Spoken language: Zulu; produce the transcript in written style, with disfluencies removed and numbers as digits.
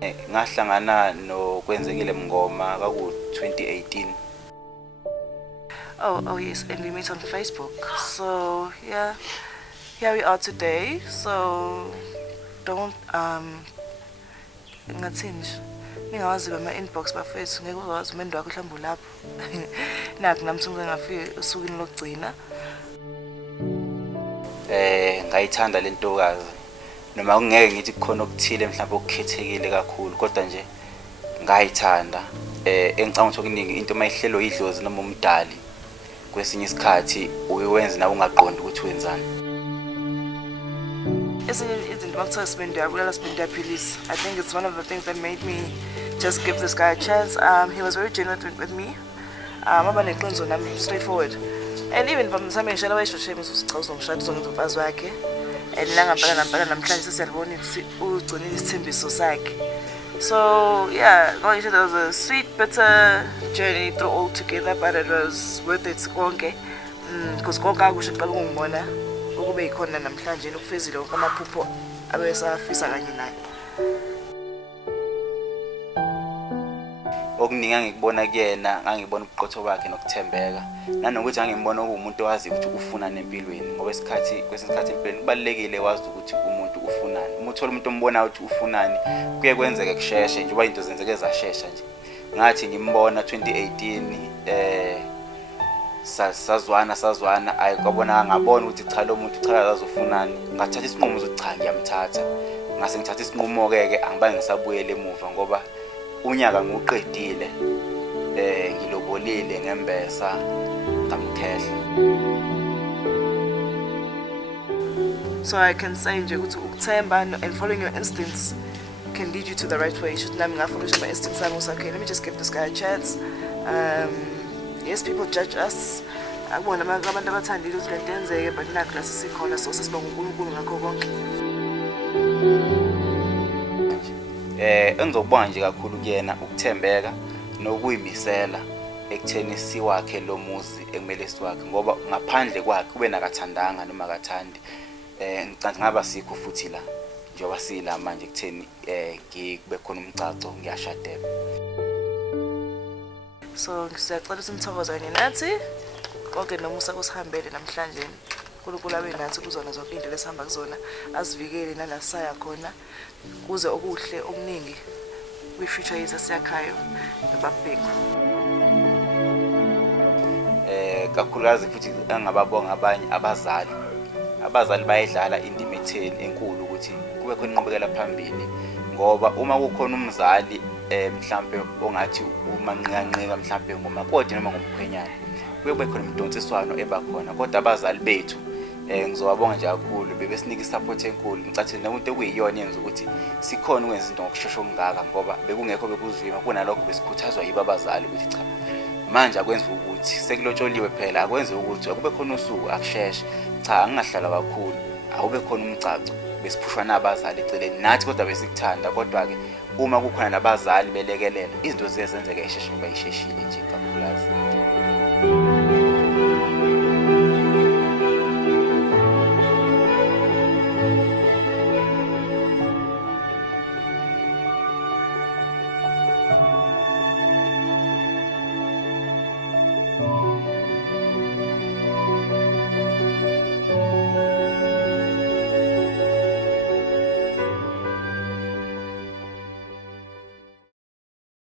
Ngahlangana nokwenzekile Mngoma kaku 2018. Oh yes, and we meet on Facebook. So yeah, here we are today. So don't ngathini nje ningawazi bama-inbox bafethu ngeke uzwazi umendo wakho mhlawumbe ulapho nakho nami ngingafika usukwini lokugcina. Ngayithanda le ntokazi noma kungeke ngithi kukhona okuthile mhlawumbe okukhethekile kakhulu kodwa nje ngayithanda. Engicabanga ukuthi okuningi into mayihlelo idlozi noma umdali kwesinye isikhathi uyenza nawe ungaqondi ukuthi wenzani. Ezinye izinto makuthiwa Sibindi uyabulala Sibindi uyaphilisa. I think it's one of the things that made me just give this guy a chance. He was very genuine with me. Aba neqiniso nami, straightforward. And even from the time ngishela wayeshoshe usichaza uzongishada uzongenza umfazi wakhe. And nampela namhlanje sesiyabona ukuthi ugcinile isithembiso sakhe. So yeah, like I said, it was a sweet, bitter journey through all together, but it was worth it konke. Because konke akusho qala ukungibona ukube ikhona namhlanje ukufezile wonke amaphupho abesafisa kanye naye. Okuningi ngikubona kuyena, ngangibona ubuqotho bakhe nokuthembeka. Nanokuthi ngangibona umuntu owazi ukuthi ufuna nempilweni ngoba kwesikhathi empilweni kubalekile wazi ukuthi umuntu ufunani. Uma uthola umuntu ombona ukuthi ufunani, kuye kwenzeke kusheshe nje, into zenzeke zashesha nje. Ngathi ngimbona 2018 sazwana ayikabona ngabona ukuthi cha lo muntu cha akazofunani. Ngathatha isinqumo ukuthi cha ngiyamthatha. Ngase ngithatha isinqumo ke angibange ngisabuyele emuva ngoba unyaka ngiuqedile ngilobolile ngembesa ngamthehla. So I can say nje ukuthi ukuthemba and following your instincts can lead you to the right way. Should nami ngafollow my instincts and was okay, let me just give this guy a chance. Yes, people judge us. Akubona abantu abathandile ukuthi lento yenzeke, but nakho la sisikhona so sisibonga uNkulunkulu ngakho konke. Engizokubonga nje kakhulu kuyena ukuthembeka nokuyimisela ekutheni siwakhe lo muzi ekumele siwakhe ngoba ngaphandle kwakhe kube nakathandanga noma akathandi ngicabanga ngaba sikho futhi la njengoba sila manje ekutheni ngikube khona umcaco ngiyashadela. So siyacela simthokoze kanye nathi konke nomusa kusihambele namhlanje. uNkulunkulu abe nathi kuzona zonke indlela esihamba kuzona, asivikele nala saya khona kuze okuhle okuningi kwi-future yethu asiyakhayo nobabhekho. Kakhulukazi futhi engababonga abanye abazali bayidlala indima enkulu ukuthi kube khona inqubekela phambili ngoba uma kukhona umzali mhlambe ongathi umanqinqanqika mhlambe ngomakoti noma ngomkhwenyana kube khona umdonsiswano ebakhona kodwa abazali bethu ngizowabonga nje kakhulu bebesinika isupport enkulu. Ngicathi nomuntu ekuyiyona yenza ukuthi sikhona ukwenza izinto ngokusheshsha okungaka ngoba bekungekho bekuzwima kunalokho besikhuthazwa yibo abazali ukuthi cha manje akwenza ukuthi sekulotsholiwe phela akwenze ukuthi akube khona usuku akusheshe cha angahlala kakhulu awube khona umcaco besiphushwa nabazali eceleni nathi kodwa besikuthanda kodwa ke uma kukhona nabazali belekelela izinto ziyenzeka isheshshe ngoba isheshile nje kakhulukazi.